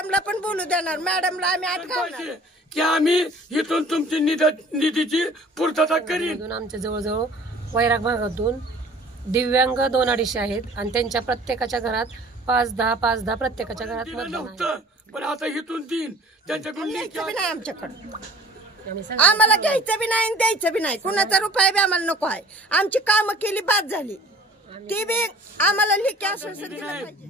मॅडमला पण बोलू देणार, मॅडमला आम्ही अटकावणार की आम्ही इथून तुमची निधीची पूर्तता करीन। आमच्या जवळजवळ वैराग भागातून दिव्यांग 2-250 आहेत आणि त्यांच्या प्रत्येकाच्या घरात 5-10 प्रत्येकाच्या घरात नव्हतं, पण आता इथून तीन त्यांच्याकडून घ्यायचं बी नाही आमच्याकडं, आम्हाला घ्यायचं बी नाही द्यायचं बी नाही, कुणाचा रुपया बी आम्हाला नको आहे। आमची कामं केली बाद झाली, ती बी आम्हाला लिखी आश्वासन दिलं पाहिजे।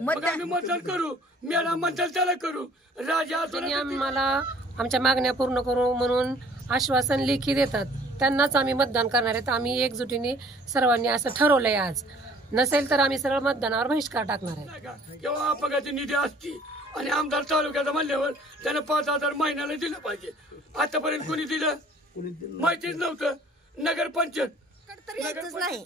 मग आम्ही मतदान करू, मॅडम म्हणतात त्याला करू, राजा आम्हाला आमच्या मागण्या पूर्ण करू म्हणून आश्वासन लेखी देतात, त्यांनाच आम्ही मतदान करणार आहेत। आम्ही एकजुटीने सर्वांनी असं ठरवलंय, आज नसेल तर आम्ही सरळ मतदानावर बहिष्कार टाकणार आहे। केव्हा अपघाती निधी असती आणि आमदार तालुक्याचा म्हणल्यावर त्यानं 5,000 महिन्याला दिलं पाहिजे। आतापर्यंत कोणी दिलं माहितीच नव्हतं। नगरपंचायत तर यायचंच नाही,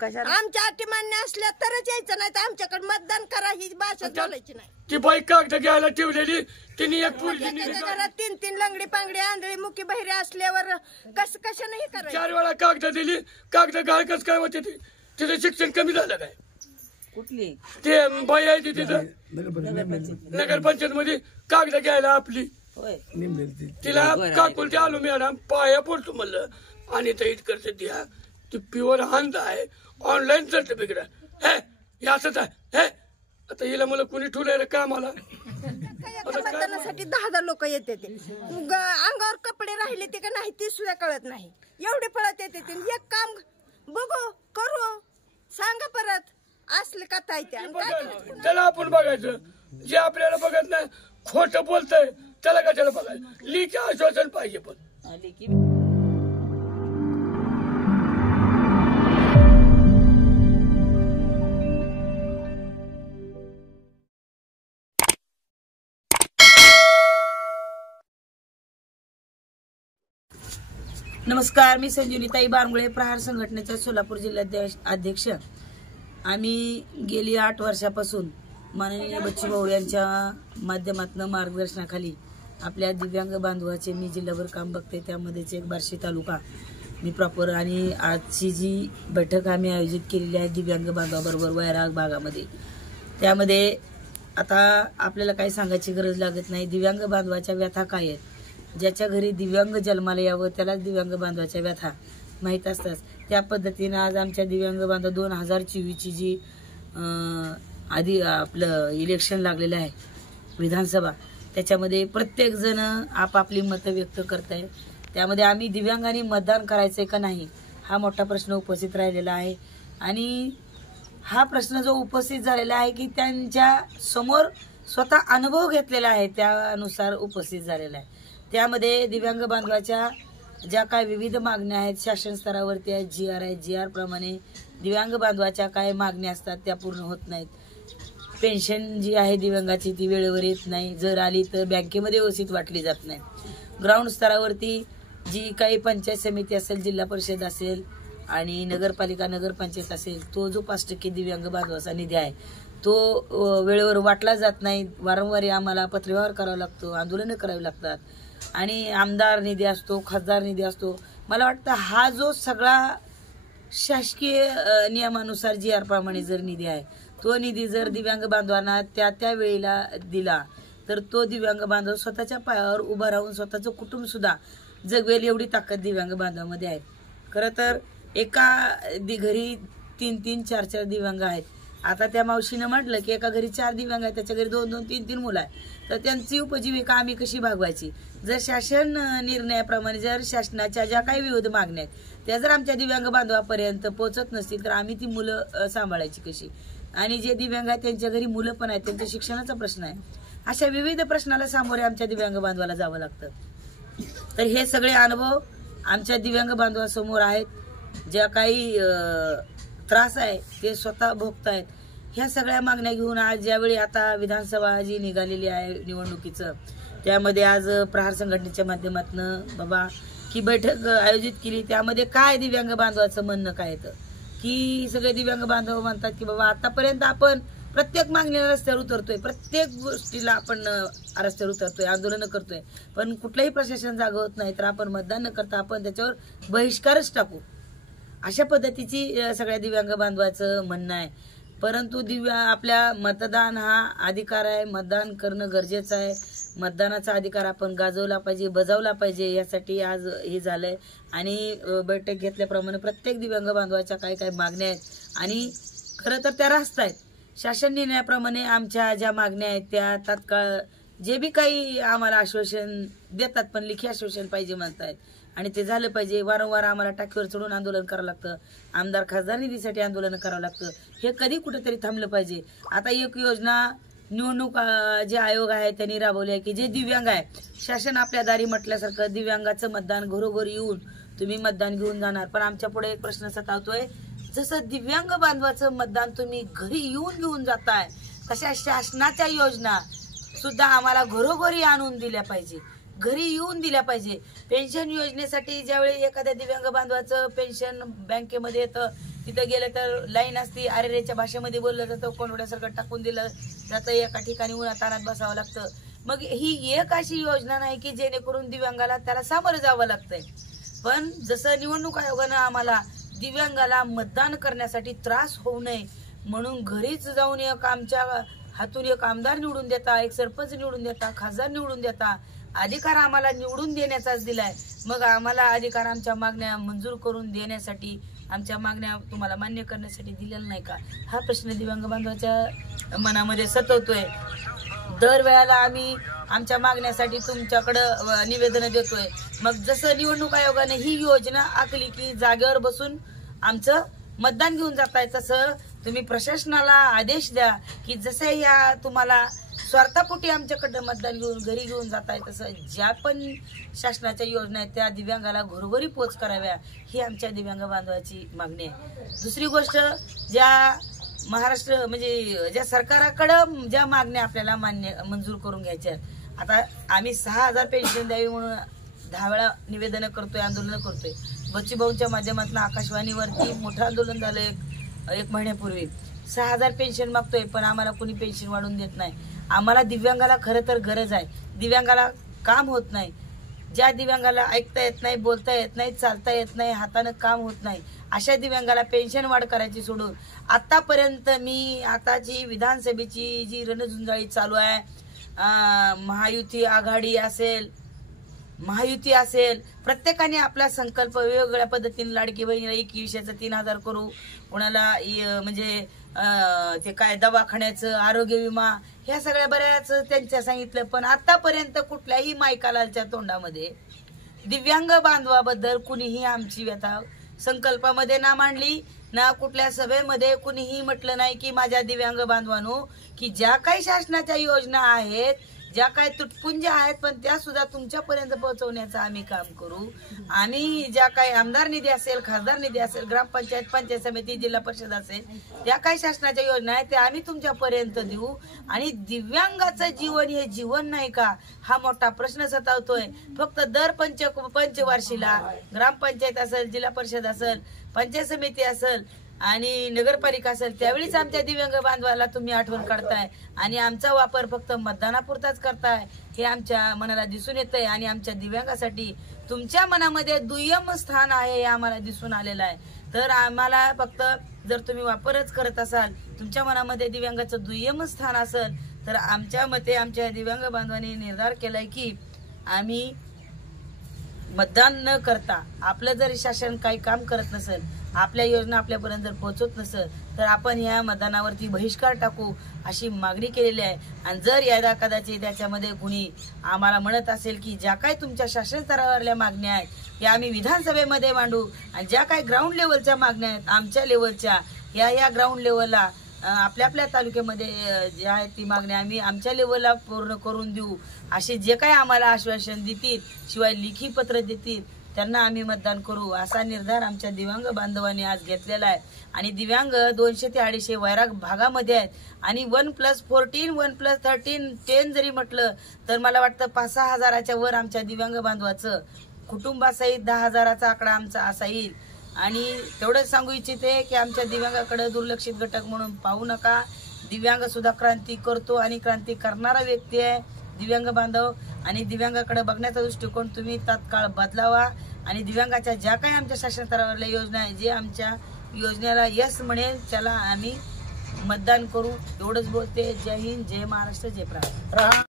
आमच्या अटी मान्य असल्या तरच यायचं, नाही तर आमच्याकडे मतदान करा ही भाषा बोलायची नाही। ती बाई कागद घ्यायला ठेवलेली, तिने एक पोरगी घरात 3-3 लंगडी पांगडी आंधळी मुकी बहिरे असल्यावर कसं नाही करायचं। 4 वेळा कागद दिली, कागद घाल कस काय होते तिथं शिक्षण कमी झालं काय? कुठली ते बाई आहे ती तिथं नगरपंचायत मध्ये कागद घ्यायला आपली, तिला काकुल ते आलो मॅडम पाया पडतो म्हणलं आणि ते इतकं द्या, ती प्युअर हांद आहे, ऑनलाईन सर्टिफिकेट आहे, हे असंच आहे। आता हिला मला कुणी ठेवलंय कामाला? मतदानासाठी 10 लोक येते, अंगावर कपडे राहिले ते का नाही ती सुद्धा कळत नाही, एवढे पळत येते। एक काम बघू करू सांगा परत असले कथा आहे त्याला आपण बघायचं, जे आपल्याला बघत नाही खोटं बोलतंय त्याला कशाला बघायचं? लिखी आश्वासन पाहिजे। पण नमस्कार, मी संजीवनीताई बारंगुळे, प्रहार संघटनेच्या सोलापूर जिल्हाध्यक्ष। आम्ही गेली 8 वर्षापासून माननीय बच्चूभाऊ यांच्या माध्यमातून मार्गदर्शनाखाली आपल्या दिव्यांग बांधवाचे मी जिल्हाभर काम बघते, त्यामध्येच एक बार्शी तालुका मी प्रॉपर, आणि आजची जी बैठक आम्ही आयोजित केलेली आहे दिव्यांग बांधवाबरोबर वैराग भागामध्ये, त्यामध्ये आता आपल्याला काही सांगायची गरज लागत नाही। दिव्यांग बांधवाच्या व्यथा काय आहेत, ज्याच्या घरी दिव्यांग जन्माला यावं त्यालाच दिव्यांग बांधवाच्या व्यथा माहीत असतात। त्या पद्धतीने आज आमच्या दिव्यांग बांधव 2024ची जी आधी आपलं इलेक्शन लागलेलं आहे विधानसभा, त्याच्यामध्ये प्रत्येक जण आपापली मतं व्यक्त करत आहे। त्यामध्ये आम्ही दिव्यांगांनी मतदान करायचंय का नाही हा मोठा प्रश्न उपस्थित राहिलेला आहे, आणि हा प्रश्न जो उपस्थित झालेला आहे की त्यांच्या समोर स्वतः अनुभव घेतलेला आहे त्यानुसार उपस्थित झालेला आहे। त्यामध्ये दिव्यांग बांधवाच्या ज्या काय विविध मागण्या आहेत शासन स्तरावरती आहेत, GR आहे, GR प्रमाणे दिव्यांग बांधवाच्या काय मागण्या असतात त्या पूर्ण होत नाहीत। पेन्शन जी आहे दिव्यांगाची ती वेळेवर येत नाही, जर आली तर बँकेमध्ये व्यवस्थित वाटली जात नाही। ग्राउंड स्तरावरती जी काही पंचायत समिती असेल, जिल्हा परिषद असेल आणि नगरपालिका नगरपंचायत असेल, तो जो 5% दिव्यांग बांधवाचा निधी आहे तो वेळेवर वाटला जात नाही। वारंवार आम्हाला पत्रव्यवहार करावा लागतो, आंदोलनं करावी लागतात, आणि आमदार निधी असतो, खासदार निधी असतो। मला वाटतं हा जो सगळा शासकीय नियमानुसार GR प्रमाणे जर निधी आहे, तो निधी जर दिव्यांग बांधवांना त्या वेळेला दिला तर तो दिव्यांग बांधव स्वतःच्या पायावर उभा राहून स्वतःचं कुटुंब सुद्धा जगवेल एवढी ताकद दिव्यांग बांधवामध्ये आहे। खरं तर एका घरी 3-3, 4-4 दिव्यांग आहेत। आता त्या मावशीनं म्हटलं की एका घरी 4 दिव्यांग आहेत, त्याच्या घरी 2-2, 3-3 मुलं आहेत, तर त्यांची उपजीविका आम्ही कशी भागवायची? जर शासन निर्णयाप्रमाणे जर शासनाच्या ज्या काही विविध मागण्या आहेत त्या जर आमच्या दिव्यांग बांधवापर्यंत पोहोचत नसतील तर आम्ही ती मुलं सांभाळायची कशी? आणि जे दिव्यांग आहेत त्यांच्या घरी मुलं पण आहेत, त्यांच्या शिक्षणाचा प्रश्न आहे। अशा विविध प्रश्नाला सामोरे आमच्या दिव्यांग बांधवाला जावं लागतं। तर हे सगळे अनुभव आमच्या दिव्यांग बांधवासमोर आहेत, ज्या काही त्रास आहे ते स्वतः भोगतायत। ह्या सगळ्या मागण्या घेऊन आज ज्यावेळी आता विधानसभा जी निघालेली आहे निवडणुकीचं, त्यामध्ये आज प्रहार संघटनेच्या माध्यमातून बाबा की बैठक आयोजित केली। त्यामध्ये काय दिव्यांग बांधवाचं म्हणणं काय येतं की सगळे दिव्यांग बांधव म्हणतात की बाबा आतापर्यंत आपण प्रत्येक मागणीला रस्त्यावर उतरतोय, प्रत्येक गोष्टीला आपण रस्त्यावर उतरतोय, आंदोलन करतोय, पण कुठलंही प्रशासन जागं होत नाही तर आपण मतदान न करता आपण त्याच्यावर बहिष्कारच टाकू, अशा पद्धतीची सगळ्या दिव्यांग बांधवाचं म्हणणं आहे। परंतु आपल्या मतदान हा अधिकार आहे, मतदान करणं गरजेचं आहे. मतदानाचा अधिकार आपण गाजवला पाहिजे, बजावला पाहिजे, यासाठी आज हे झालंय. आणि बैठक घेतल्याप्रमाणे प्रत्येक दिव्यांग बांधवाच्या काही काही मागण्या आहेत आणि खरं तर त्या रास्त आहेत. शासन निर्णयाप्रमाणे आमच्या ज्या मागण्या आहेत त्या तात्काळ जे बी काही आम्हाला आश्वासन देतात, पण लेखी आश्वासन पाहिजे म्हणतायत आणि ते झालं पाहिजे. वारंवार आम्हाला टाकीवर चढून आंदोलन करावं लागतं, आमदार खासदार निधीसाठी आंदोलन करावं लागतं. हे कधी कुठेतरी थांबलं पाहिजे. आता एक योजना निवडणूक जे आयोग आहे त्यांनी राबवली आहे की जे दिव्यांग आहे, शासन आपल्या दारी म्हटल्यासारखं दिव्यांगाचं मतदान घरोघरी येऊन तुम्ही मतदान घेऊन जाणार. पण आमच्या पुढे एक प्रश्न सतावतोय, जसं दिव्यांग बांधवाचं मतदान तुम्ही घरी येऊन घेऊन जाताय, तशा शासनाच्या योजना सुद्धा आम्हाला घरोघरी आणून दिल्या पाहिजे, घरी येऊन दिल्या पाहिजे. पेन्शन योजनेसाठी ज्यावेळी एखाद्या दिव्यांग बांधवाचं पेन्शन बँकेमध्ये येतं, तिथं गेलं तर लाईन असती, आरेरेच्या भाषेमध्ये बोललं जातं, कोणवड्यासारखं टाकून दिलं जातं, एका ठिकाणी उन्हातानात बसावं लागतं. मग ही एक अशी योजना नाही की जेणेकरून दिव्यांगाला त्याला सामोरं जावं लागतंय. पण जसं निवडणूक आयोगानं आम्हाला दिव्यांगाला मतदान करण्यासाठी त्रास होऊ नये म्हणून घरीच जाऊन एक आमच्या हातून एक आमदार निवडून देता, एक सरपंच निवडून देता, खासदार निवडून देता, अधिकार आम्हाला निवडून देण्याचाच दिलाय. मग आम्हाला अधिकार आमच्या मागण्या मंजूर करून देण्यासाठी, आमच्या मागण्या तुम्हाला मान्य करण्यासाठी दिलेला नाही का, हा प्रश्न दिव्यांग बांधवाच्या मनामध्ये सतवतोय. दरवेळेला आम्ही आमच्या मागण्यासाठी तुमच्याकडं निवेदन देतोय. मग जसं निवडणूक आयोगाने ही योजना आखली की जागेवर बसून आमचं मतदान घेऊन जाताय, तसं तुम्ही प्रशासनाला आदेश द्या की जसं या तुम्हाला स्वार्थापोटी आमच्याकडं मतदान घेऊन घरी घेऊन जाताय, तसं ज्या पण शासनाच्या योजना आहेत त्या दिव्यांगाला घरोघरी पोच कराव्या, ही आमच्या दिव्यांग बांधवाची मागणी आहे. दुसरी गोष्ट, ज्या महाराष्ट्र म्हणजे ज्या सरकाराकडं ज्या मागण्या आपल्याला मंजूर करून घ्यायच्या, आता आम्ही 6,000 पेन्शन द्यावी म्हणून 10 वेळा निवेदन करतोय, आंदोलन करतोय. बच्चूभाऊंच्या माध्यमातून आकाशवाणीवरती मोठं आंदोलन झालं एक महिन्यापूर्वी. 6,000 पेन्शन मागतोय, पण आम्हाला कोणी पेन्शन वाढवून देत नाही. आम्हाला दिव्यांगाला खरं तर गरज आहे. दिव्यांगाला काम होत नाही, ज्या दिव्यांगाला ऐकता येत नाही, बोलता येत नाही, चालता येत नाही, हातानं काम होत नाही, अशा दिव्यांगाला पेन्शन वाढ करायची सोडून आतापर्यंत मी आताची विधानसभेची जी रणझुंजाळी चालू आहे, महायुती आघाडी असेल, महायुती असेल, प्रत्येकाने आपला संकल्प वेगवेगळ्या पद्धतीने, लाडकी बहिणीला 21,000 3,000 करू, कोणाला म्हणजे ते काय दवाखान्याचं, आरोग्य विमा, ह्या सगळ्या बऱ्याच त्यांच्या सांगितलं. पण आतापर्यंत कुठल्याही मायकालालच्या तोंडामध्ये दिव्यांग बांधवाबद्दल कुणीही आमची व्यथा संकल्पामध्ये ना मांडली, ना कुठल्या सभेमध्ये कुणीही म्हटलं नाही की माझ्या दिव्यांग बांधवांनो की ज्या काही शासनाच्या योजना आहेत, ज्या काही तुटपुंज आहेत, पण त्या सुद्धा तुमच्यापर्यंत पोहोचवण्याचं आम्ही काम करू. आम्ही ज्या काही आमदार निधी असेल, खासदार निधी असेल, ग्रामपंचायत, पंचायत समिती, जिल्हा परिषद असेल, त्या काही शासनाच्या योजना आहेत त्या आम्ही तुमच्यापर्यंत देऊ. आणि दिव्यांगाचं जीवन हे जीवन नाही का, हा मोठा प्रश्न सतावतोय. फक्त दर पंचवार्षिकला ग्रामपंचायत असेल, जिल्हा परिषद असेल, पंचायत समिती असेल आणि नगरपालिका असेल, त्यावेळीच आमच्या दिव्यांग बांधवाला तुम्ही आठवण काढताय आणि आमचा वापर फक्त मतदानापुरताच करताय, हे आमच्या मनाला दिसून येतंय. आणि आमच्या दिव्यांगासाठी तुमच्या मनामध्ये दुय्यम स्थान आहे हे आम्हाला दिसून आलेलं आहे. तर आम्हाला फक्त जर तुम्ही वापरच करत असाल, तुमच्या मनामध्ये दिव्यांगाचं दुय्यम स्थान असेल, तर आमच्या मते आमच्या दिव्यांग बांधवांनी निर्धार केलाय की आम्ही मतदान न करता, आपलं जर शासन काही काम करत नसेल, आपल्या योजना आपल्यापर्यंत जर पोहोचत नसेल, तर आपण ह्या मतदानावरती बहिष्कार टाकू अशी मागणी केलेली आहे. आणि जर यादा कदाचित त्याच्यामध्ये कुणी आम्हाला म्हणत असेल की ज्या काही तुमच्या शासन स्तरावरल्या मागण्या आहेत या आम्ही विधानसभेमध्ये मांडू, आणि ज्या काही ग्राउंड लेवलच्या मागण्या आहेत आमच्या लेवलच्या, या ग्राउंड लेवलला आपल्या आपल्या तालुक्यामध्ये ज्या आहेत ती मागण्या आम्ही आमच्या लेवलला पूर्ण करून देऊ, असे जे काही आम्हाला आश्वासन देतील, शिवाय लेखी पत्र देतील, त्यांना आम्ही मतदान करू, असा निर्धार आमच्या दिव्यांग बांधवांनी आज घेतलेला आहे. आणि दिव्यांग 200 ते 250 वैराग भागामध्ये आहेत आणि 1+14, 1+13, 10 जरी म्हटलं तर मला वाटतं 5-6 हजाराच्या वर आमच्या दिव्यांग बांधवाचं कुटुंबासहित 10,000चा आकडा आमचा असा येईल. आणि तेवढंच सांगू इच्छिते की आमच्या दिव्यांगाकडे दुर्लक्षित घटक म्हणून पाहू नका. दिव्यांग सुद्धा क्रांती करतो आणि क्रांती करणारा व्यक्ती आहे दिव्यांग बांधव. आणि दिव्यांगाकडे बघण्याचा दृष्टिकोन तुम्ही तात्काळ बदलावा. आणि दिव्यांगाच्या ज्या काही आमच्या शासन स्तरावरल्या योजना आहे, जे आमच्या योजनेला यस म्हणेल त्याला आम्ही मतदान करू एवढंच बोलते. जय हिंद, जय महाराष्ट्र, जय प्रहार.